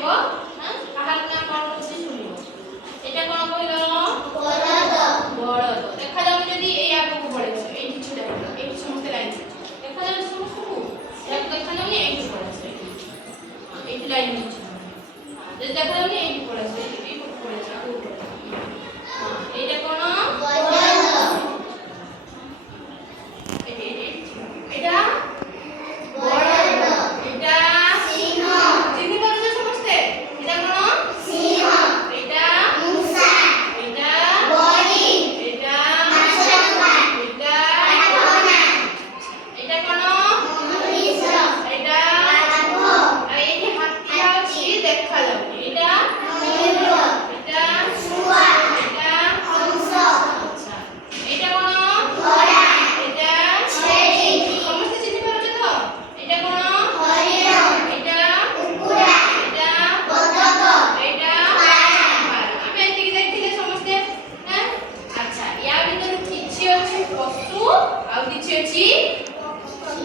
କହିବ କାହାର ନା କଣ କହୁଛି ଶୁଣିବ। ଏଇଟା କଣ କହିଲ? ବଳଦ। ଦେଖାଯାଉ ଯଦି ଏଇ ଆଗକୁ ପଳେଇବ ଏଇଠି ଛିଡ଼ା ହେଇଗଲ ଏଇଠି ସମସ୍ତେ ଲାଇନ ଦେଖାଯାଉଛି ସମସ୍ତଙ୍କୁ ଏହାକୁ ଦେଖାଯାଉନି ଏଇଠି ପଳେଇବ ଏଇଠି ଲାଇନ ହେଇଛି ଯଦି ଦେଖାଯାଉନି ଏଇଠି ପଳେଇବ ଏଇଠି ପଳେଇବ ଆଗକୁ ପଳେଇବ। ଏଇଟା କଣ? ଏଇଟା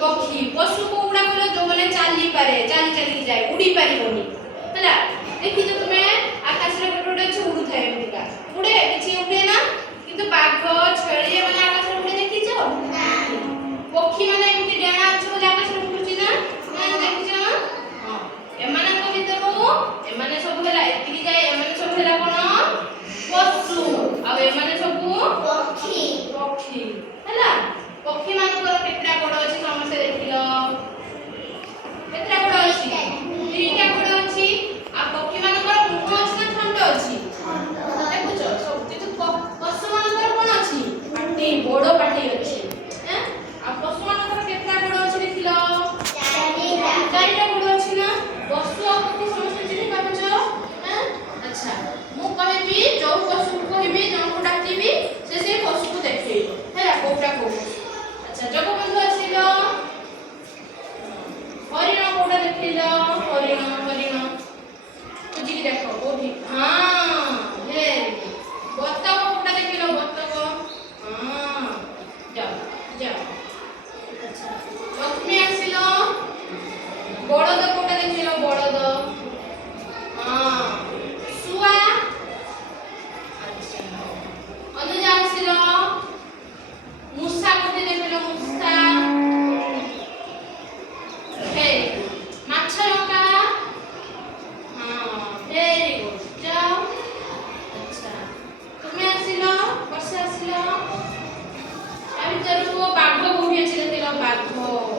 पक्षी पशु को उड़ा गलो जो माने चाली पारे चाली चाली जाए उड़ी पारिबोनी हला देखि जो तुमे आकाश रे गोटे गोटे उड़ू थाए एमिका उड़े किछि उड़े ना किंतु बाघ छेଳି माने आकाश रे उड़े देखि जो ना पक्षी माने एमति डेणा अछि बोले आकाश रे उड़ुची ना ना देखि जो हां एमाने को भितरु एमाने सब हेला एतिकी जाए एमाने सब हेला कोन पशु आ एमाने सब पक्षी पक्षी हला पक्षी मानकर केतरा गोड़ अछि समस्या देखिलो केतरा गोड़ अछि तीनटा गोड़ अछि आ पक्षी मानकर मुख अछि ना थंड अछि देखुछो सब किछु पशु मानकर कोन अछि पाटी बड़ पाटी अछि हैं आ पशु मानकर केतरा गोड़ अछि देखिलो चारिटा गोड़ अछि ना पशु आ पक्षी समस्या चिन्हि पाबछो हैं अच्छा मु कहबी जो पशु को कहबी जो को डाकिबी से पशु को देखैबो हैला कोटा को अच्छा जगबंधु आसिलो हरिण कोटा देखिलो हरिण हरिण तुझी देखो कोठी हां हे बतक कोटा देखिलो बतक हां जाओ जाओ अच्छा लक्ष्मी आसिलो बड़द कोटा देखिलो बड़द हां सुआ अच्छा अनुजा आसिलो मूसा कोटे देखिलो मूसा हे माछरका हां वेरी गुड जाओ अच्छा तुमे आसिलो वर्षा आसिलो आ भीतर बाघ कोठी अछि देखिलो बाघ